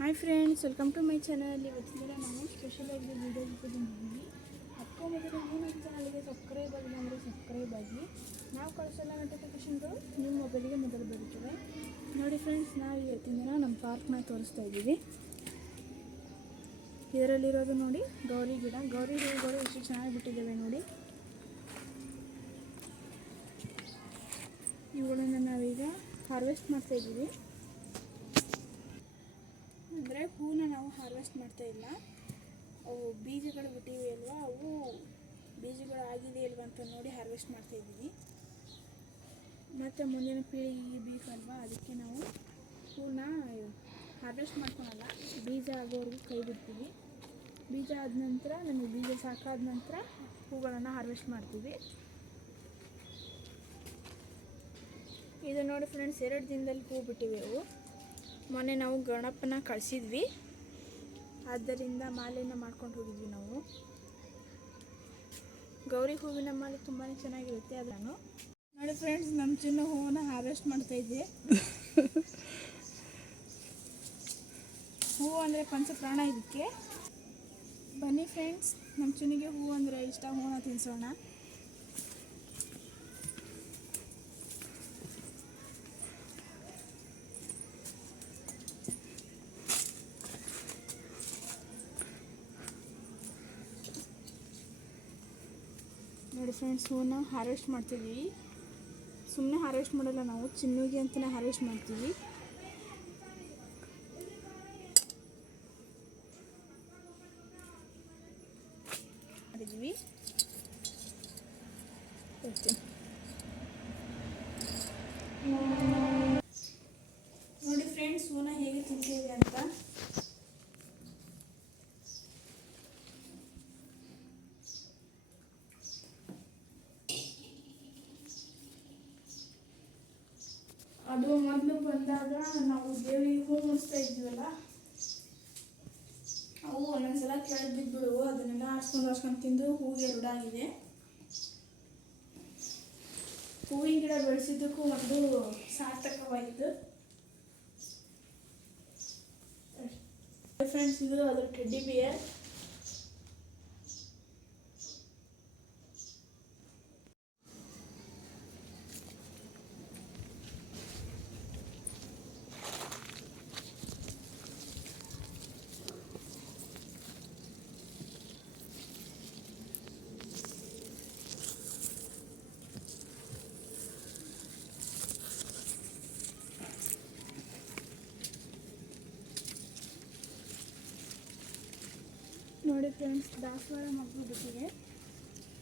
Hi friends welcome to my channel ಇವತ್ತಿನ ನಾನು ನಾವು ಸ್ಪೆಷಲ್ ಆಗಿ ವೀಡಿಯೋ ಬಂದಿದ್ದೀವಿ. ಅದಕ್ಕೂ ಮೊದಲು ನೀವು ನಮ್ಮ ಚಾನಲ್ಗೆ ಸಬ್ಸ್ಕ್ರೈಬ್ ಆಗಿಲ್ಲ ಅಂದರೆ ಸಬ್ಸ್ಕ್ರೈಬ್ ಆಗಿ. ನಾವು ಕಳಿಸೋಲ್ಲ ನೋಟಿಫಿಕೇಶನ್ಗಳು ನಿಮ್ಮ ಮೊಬೈಲಿಗೆ ಮೊದಲು ಬರುತ್ತದೆ ನೋಡಿ ಫ್ರೆಂಡ್ಸ್ ನಾವು ಇವತ್ತಿನ ದಿನ ನಮ್ಮ ಪಾರ್ಕ್ನ ತೋರಿಸ್ತಾ ಇದ್ದೀವಿ. ಇದರಲ್ಲಿರೋದು ನೋಡಿ ಗೌರಿ ಗಿಡ. ಗೌರಿ ಗಿಡಗಳು ಎಷ್ಟು ಚೆನ್ನಾಗಿ ಬಿಟ್ಟಿದ್ದಾವೆ ನೋಡಿ. ಇವುಗಳನ್ನು ನಾವೀಗ ಹಾರ್ವೆಸ್ಟ್ ಮಾಡ್ತಾ ಇದ್ದೀವಿ. ಅಂದರೆ ಹೂನ ನಾವು ಹಾರ್ವೆಸ್ಟ್ ಮಾಡ್ತಾ ಇಲ್ಲ. ಅವು ಬೀಜಗಳು ಬಿಟ್ಟಿವೆ ಅಲ್ವಾ? ಅವು ಬೀಜಗಳು ಆಗಿದೆ ಅಲ್ವಾ ಅಂತ ನೋಡಿ ಹಾರ್ವೆಸ್ಟ್ ಮಾಡ್ತಾ ಇದ್ದೀವಿ. ಮತ್ತು ಮುಂದಿನ ಪೀಳಿಗೆಗೆ ಬೇಕಲ್ವಾ ಅದಕ್ಕೆ ನಾವು ಹೂನ ಹಾರ್ವೆಸ್ಟ್ ಮಾಡ್ಕೊಳಲ್ಲ. ಬೀಜ ಆಗೋವರೆಗೂ ಕೈ ಬಿಡ್ತೀವಿ. ಬೀಜ ಆದ ನಂತರ, ನಮಗೆ ಬೀಜ ಸಾಕಾದ ನಂತರ ಹೂಗಳನ್ನು ಹಾರ್ವೆಸ್ಟ್ ಮಾಡ್ತೀವಿ. ಇದು ನೋಡಿ ಫ್ರೆಂಡ್ಸ್ ಎರಡು ದಿನದಲ್ಲಿ ಹೂ ಬಿಟ್ಟಿವೆ ಅವು. ಮೊನ್ನೆ ನಾವು ಗಣಪನ ಕಳಿಸಿದ್ವಿ. ಆದ್ದರಿಂದ ಮಾಲೆನ ಮಾಡ್ಕೊಂಡು ಹೋಗಿದ್ವಿ ನಾವು. ಗೌರಿ ಹೂವಿನ ಮಾಲೆ ತುಂಬಾ ಚೆನ್ನಾಗಿರುತ್ತೆ ಅದನ್ನು. ನಾನು ನೋಡಿ ಫ್ರೆಂಡ್ಸ್ ನಮ್ಮ ಚಿನ್ನ ಹೂವನ್ನ ಹಾರ್ವೆಸ್ಟ್ ಮಾಡ್ತಾ ಇದ್ದೆ ಹೂವು ಅಂದರೆ ಪಂಚಪ್ರಾಣ ಇದಕ್ಕೆ. ಬನ್ನಿ ಫ್ರೆಂಡ್ಸ್ ನಮ್ಮ ಚಿನ್ನಿಗೆ ಹೂವು ಅಂದರೆ ಇಷ್ಟ, ಹೂವನ್ನ ತಿನ್ಸೋಣ. ನೋಡಿ ಫ್ರೆಂಡ್ಸ್ ಹೂವನ್ನ ಹಾರ್ವೆಸ್ಟ್ ಮಾಡ್ತೀವಿ ಸುಮ್ಮನೆ ಹಾರ್ವೆಸ್ಟ್ ಮಾಡಲ್ಲ ನಾವು, ಚಿನ್ನುಗೆ ಅಂತಲೇ ಹಾರ್ವೆಸ್ಟ್ ಮಾಡ್ತೀವಿ. ಮಾಡಿದ್ವಿ. ಓಕೆ ನೋಡಿ ಫ್ರೆಂಡ್ಸ್ ಹೂವನ್ನ ಹೇಗೆ ತಿಂತೇವೆ ಅಂತ ಅದು ಮೊದಲು ಬಂದಾಗ ನಾವು ದೇವಿ ಹೂ ಮುಡಿಸ್ತಾ ಇದ್ವಲ್ಲ, ಅವು ಒಂದೊಂದ್ಸಲ ಕೆಳಗೆ ಬಿದ್ದುಬಿಡುವು. ಅದನ್ನೆಲ್ಲ ಹಾಸ್ಕೊಂಡು ಹಾಸ್ಕೊಂಡು ತಿಂದು ಹೂಗೆ ರೂಢಾಗಿದೆ ಹೂವಿನ ಗಿಡ ಬೆಳೆಸಿದ್ದಕ್ಕೂ ಒಂದು ಸಾರ್ಥಕವಾಯಿತು ಫ್ರೆಂಡ್ಸ್ ಇದು ಅದ್ರ ಟೆಡ್ಡಿ ಬಿಯರ್ ನೋಡಿ ಫ್ರೆಂಡ್ಸ್ ದಾಸವಾಳ ಮಗು ಬಿಟ್ಟಿದೆ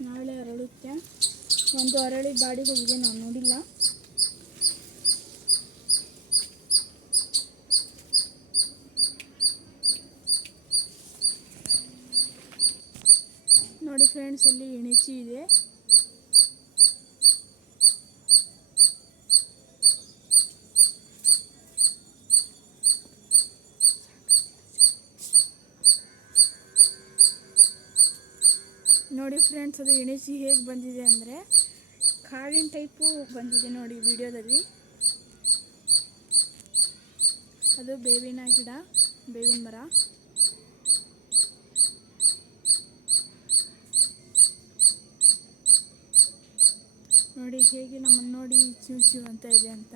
ನಾಳೆ ಅರಳುತ್ತೆ. ಒಂದು ಅರಳಿ ಬಾಡಿಗೆ ಹೋಗಿದೆ ನಾವು ನೋಡಿಲ್ಲ. ನೋಡಿ ಫ್ರೆಂಡ್ಸ್ ಅಲ್ಲಿ ಎಣಚಿ ಇದೆ. ನೋಡಿ ಫ್ರೆಂಡ್ಸ್ ಅದು ಎಣಿಸಿ ಹೇಗೆ ಬಂದಿದೆ ಅಂದರೆ ಕಾಡಿನ ಟೈಪು ಬಂದಿದೆ ನೋಡಿ ವಿಡಿಯೋದಲ್ಲಿ. ಅದು ಬೇವಿನ ಗಿಡ, ಬೇವಿನ ಮರ. ನೋಡಿ ಹೇಗೆ ನಮ್ಮನ್ನು ನೋಡಿ ಚಿವ್ ಚಿವ್ ಅಂತ ಇದೆ ಅಂತ.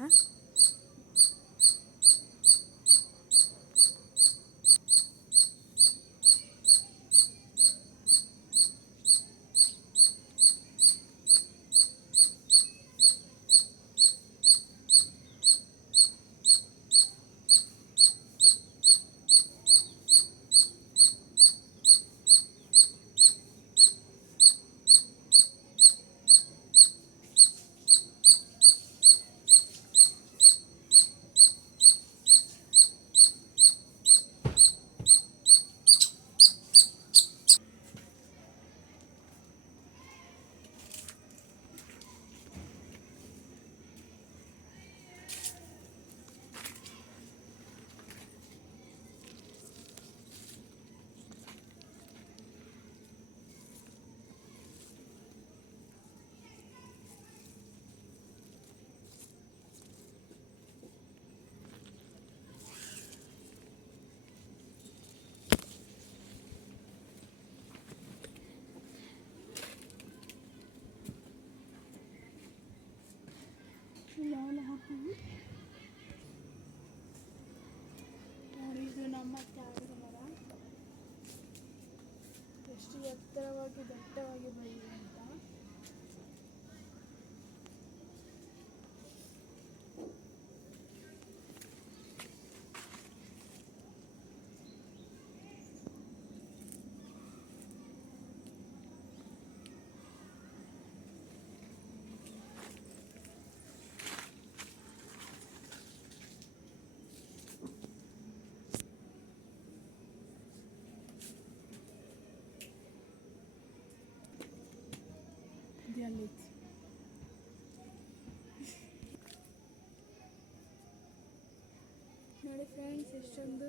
ನೋಡಿ ಫ್ರೆಂಡ್ಸ್ ಎಷ್ಟೊಂದು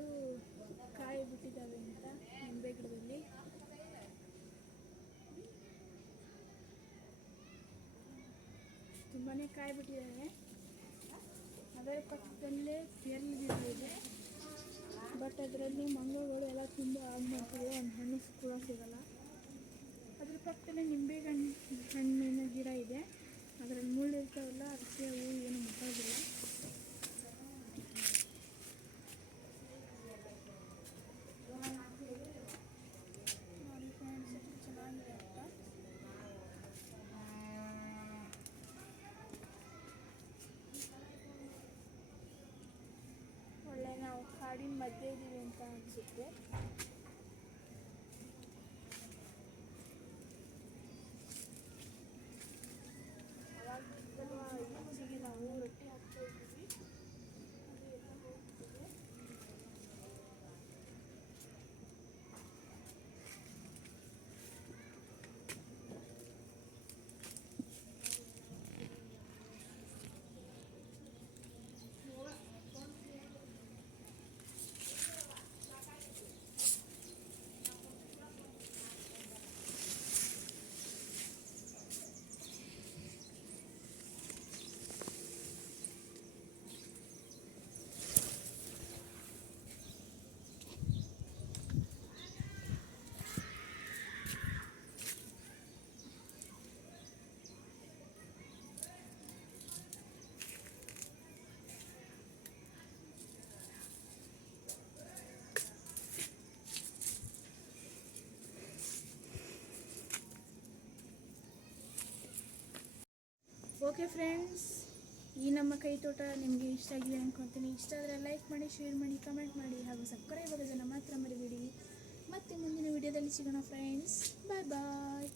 ಕಾಯಿ ಬಿಟ್ಟಿದ್ದಾವೆ ಅಂತ ನಿಂಬೆ ಗಿಡದಲ್ಲಿ ತುಂಬಾ ಕಾಯಿ ಬಿಟ್ಟಿದ್ದಾವೆ ಅದರ ಪಕ್ಕದಲ್ಲೇ ಪೇರ್ಲಿ ಬಟ್ ಅದರಲ್ಲಿ ಮಂಗಳಗಳು ಎಲ್ಲ ತುಂಬ ಆಗಿ ಮಾಡ್ತಾರೆ ಒಂದು ಹಣ್ಣು ಕೂಡ ಸಿಗಲ್ಲ. ಪಕ್ಕದಲ್ಲೇ ನಿಂಬೆ ಹಣ್ಣು, ಹಣ್ಣಿನ ಗಿಡ ಇದೆ. ಅದರಲ್ಲಿ ಮುಳ್ಳು ಇರ್ತಾವಲ್ಲ, ಅದಕ್ಕೆ ಅವು ಏನು ಮುಟ್ಟೋದಿಲ್ಲ. ಒಳ್ಳೆ ನಾವು ಕಾಡಿನ ಮಧ್ಯೆ ಇದ್ದೀವಿ ಅಂತ ಅನಿಸುತ್ತೆ. ಓಕೆ ಫ್ರೆಂಡ್ಸ್ ಈ ನಮ್ಮ ಕೈ ತೋಟ ನಿಮಗೆ ಇಷ್ಟ ಆಗಿದೆ ಅನ್ಕೊತೀನಿ. ಇಷ್ಟ ಆದರೆ ಲೈಕ್ ಮಾಡಿ ಶೇರ್ ಮಾಡಿ ಕಮೆಂಟ್ ಮಾಡಿ ಹಾಗೂ ಸಬ್ಸ್ಕ್ರೈಬ್ ಆಗೋದನ್ನು ಮಾತ್ರ ಮರಿಬೇಡಿ. ಮತ್ತೆ ಮುಂದಿನ ವಿಡಿಯೋದಲ್ಲಿ ಸಿಗೋಣ ಫ್ರೆಂಡ್ಸ್ ಬಾಯ್